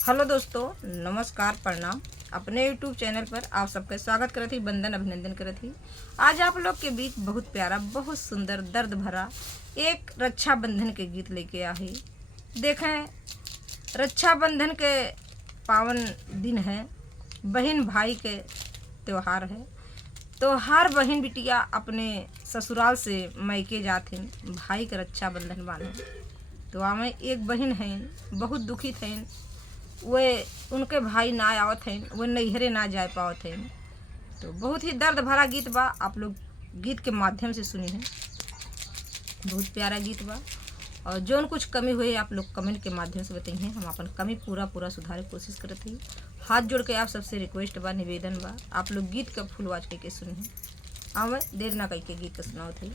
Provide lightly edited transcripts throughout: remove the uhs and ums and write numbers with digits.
Hello दोस्तों, नमस्कार, प्रणाम। अपने यूट्यूब चैनल पर आप सबका स्वागत करत ही, बंदन अभिनंदन करत ही। आज आप लोग के बीच बहुत प्यारा, बहुत सुंदर, दर्द भरा एक रक्षाबंधन के गीत लेके आई। देखें, रक्षाबंधन के पावन दिन है, बहन भाई के त्योहार है। तो हर बहन बिटिया अपने ससुराल से मैके जाते हैं भाई के रक्षाबंधन बांधे। तो हमें एक बहन है, बहुत दुखित हैं, वे उनके भाई ना आवत हैं, वे नैहरे ना जा पावत हैं। तो बहुत ही दर्द भरा गीत बा, आप लोग गीत के माध्यम से सुनी है। बहुत प्यारा गीत बा और जौन कुछ कमी हुई आप लोग कमेंट के माध्यम से बताइए। हम अपन कमी पूरा सुधारे कोशिश करते हैं। हाथ जोड़ के आप सबसे रिक्वेस्ट बा, निवेदन बा, आप लोग गीत का फुल वाच के सुनी है। हमें देर ना करके गीत का सुनाओ थे।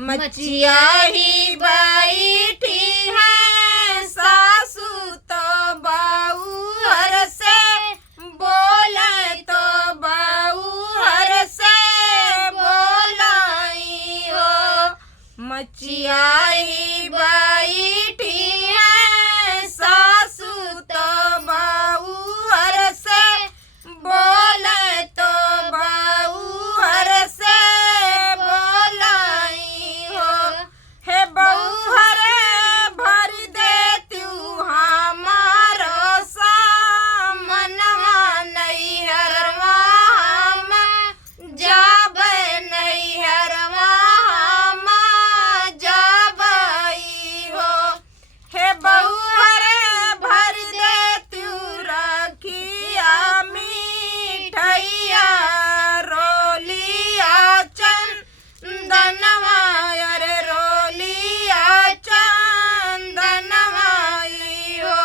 मचिया ही बैठी है सासू तो बाऊ हर से बोले तो बाऊ हर से बोलाई हो। मचिया ही बैठी है सासू तो बाऊ हर से बोले तो बाऊ हर से बोलाई हो। हे बहू हरे भर दे तू हमारो सामनवा नैहरवा हम जाबे नैहरवा हम जाबई हो। हे बहू हरे भर दे तू रखिया मिठैया रोलिया चंदनवा अरे रोलिया चंदनवाई हो।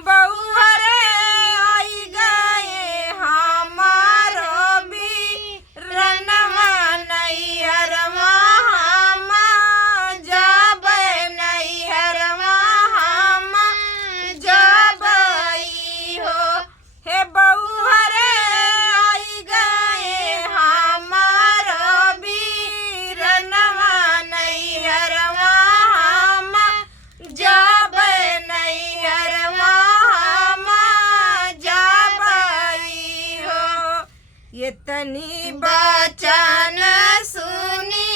बहू हरे आई गए हमारो भी रनवा नैहरवा हम जाबे नैहरवा हम जाबई हो। हे बहू हरे आई गए हमारो भी रनवा नैहरवा हम जाबे नैहरवा हम जाबई हो। ये तनी बचन सुनी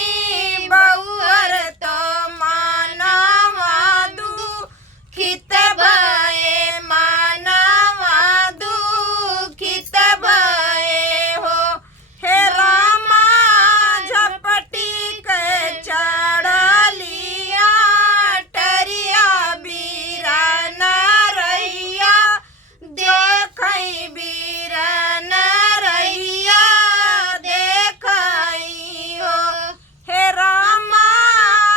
बउअर तो मानवा दुखित भये मानवा दुखित भये हो। हे रामा झपटी के चढ़लिया टरिया बीरान रैया देखई बीरान रैया देखई हो। हे रामा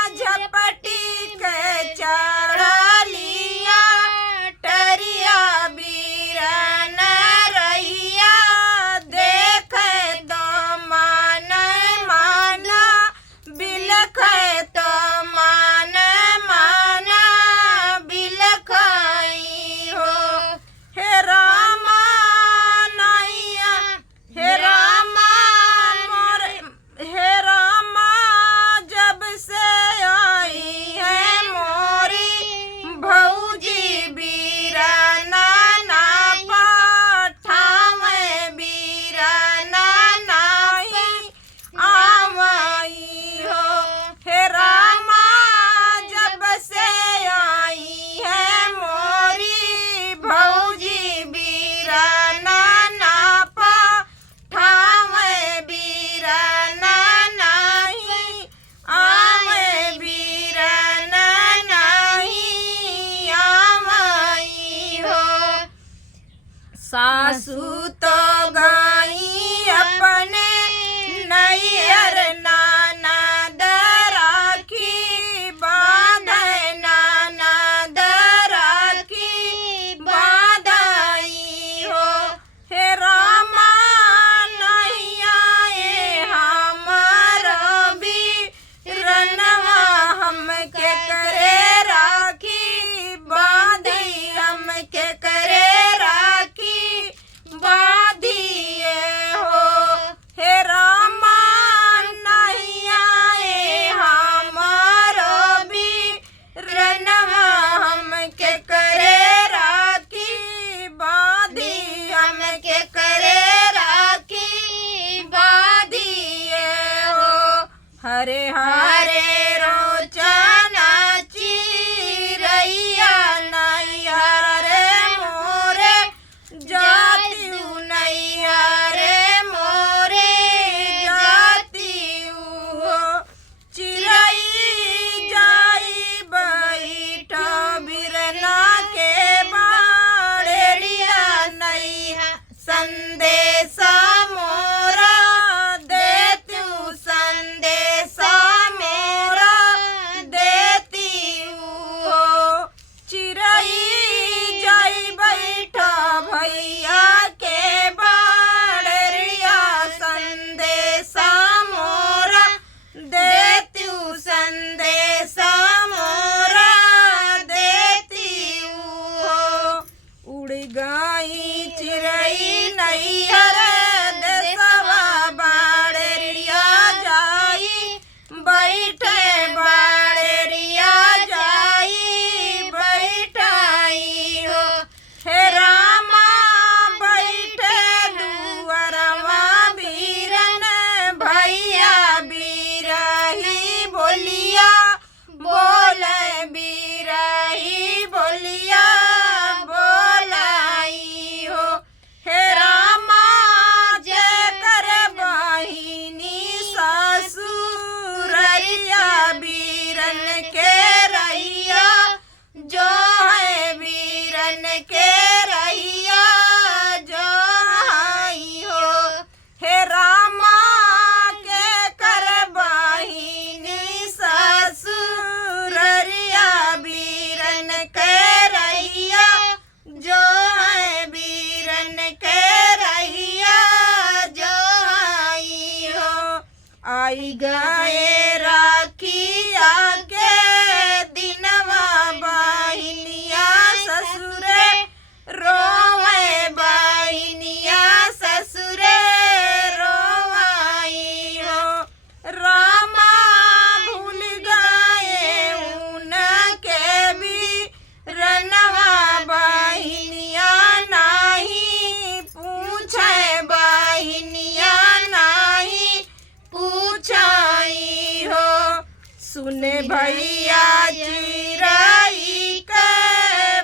झपटी के चढ़लिया टरिया बीरान रैया देख तो मान माना बिलख तो मान माना बिलखई हो। हे रामा नैया हे रामा मोर हे रामा जब से आई है मोरी भौजी बीराना ना पाठावे बीराना नाही आवई हो। हे रामा जब से आई है मोरी भौजी बीराना ना पाठावे बीराना नाही आवे बीराना नाही आवई हो। सासू तो गई अपने नैहर नाना दराखी बांधे नाना दराखी बांधई हो। हे रामा नैया ए हमारो भी रनवा हम के करे राखी बांधी हम के करे राखी बांधी उड़ गई चिड़ई नैहर देशवा बाड़ेरिया जाई बैठे बाड़ेरिया जाई बैठाई हो। हे रामा बैठे दुअरवा बीरन भैया बीरही बोलिया बोले बीरही बोलिया बोलाई हो। हे रामा जय कर बहिनी ससुररिया बीरन के रैया जो है बीरन के रैया जो आई हो। हे रामा के कर बहिनी ससुररिया बीरन के रैया जो है बीरन के रैया जो आई हो। आई गए राखिया के दिनवा बहिनिया ससुरे रोवे बहिनिया ससुरे रोवाई हो। रामा भूल गए उनके भी रनवा बहिनिया नाही पूछे बहिनिया नाही पूछाई हो। सुने भैया चिराई के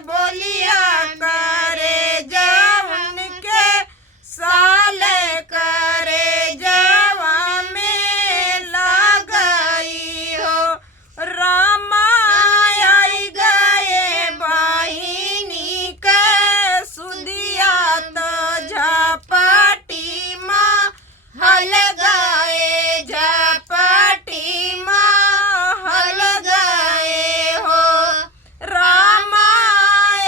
बोलिया करे जवन के साले करे जवा में लगई हो। रामा आई गए बहिनी के सुदिया तो झपटी माँ हल गए झपटी माँ हल गए हो। रामा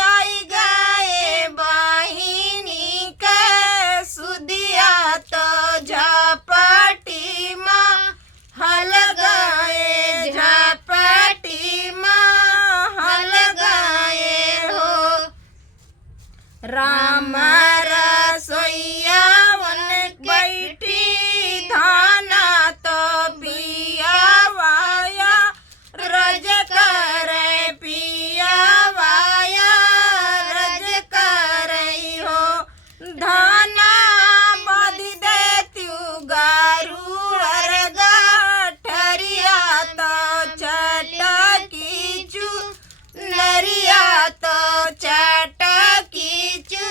आई गए बहिनी के सुदिया तो झपटी माँ हल गए झपटी माँ हल गए हो। राम रसोईया वन बैठी धाना तो पिया वाया रज करे पिया वाया रज करई हो। धाना बाधी देत्यु गारू अरगा ठरिया तो चटकी चू नरिया तो चटकी चू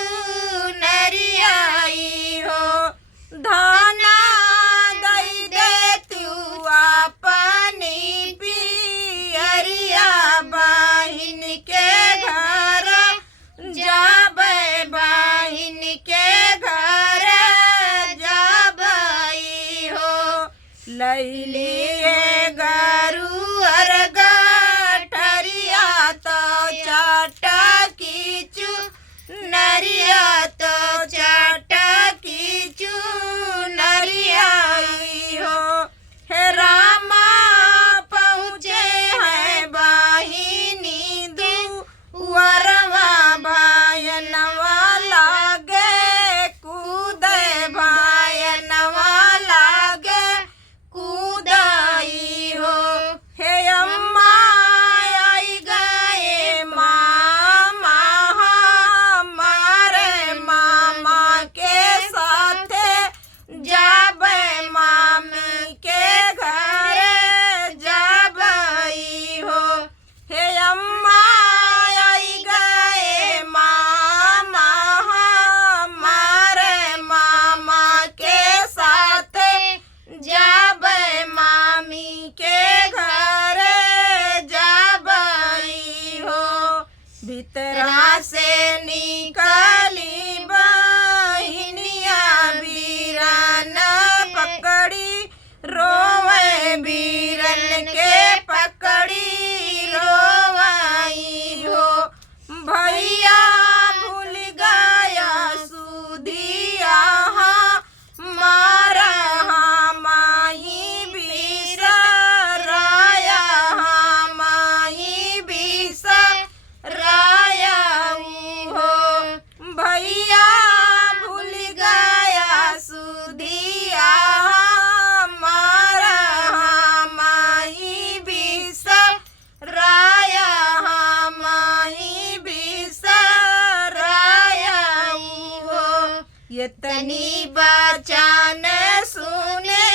ये तनी बचान सुने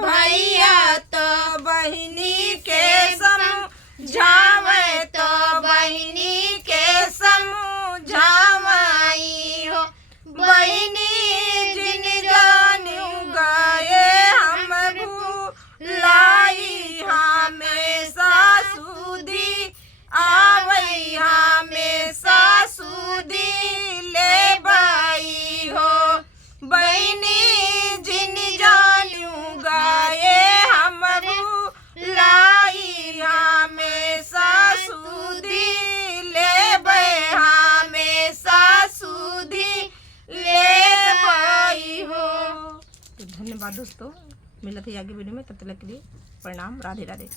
भैया तो बहिनी के समझावे तो बहिनी के समझावाई हो बहिनी जिन जान्यू गए हम भूलाई हमेशा सुधी आवई हमेशा सुधी ले बाई हो बहिनी जिन जान्यू गए हम भूलाई हमेशा सुधी ले बे हमेशा सुधी ले पाई हो। तो धन्यवाद दोस्तों, मिलते हैं आगे वीडियो में, तब तक के लिए प्रणाम, राधे राधे।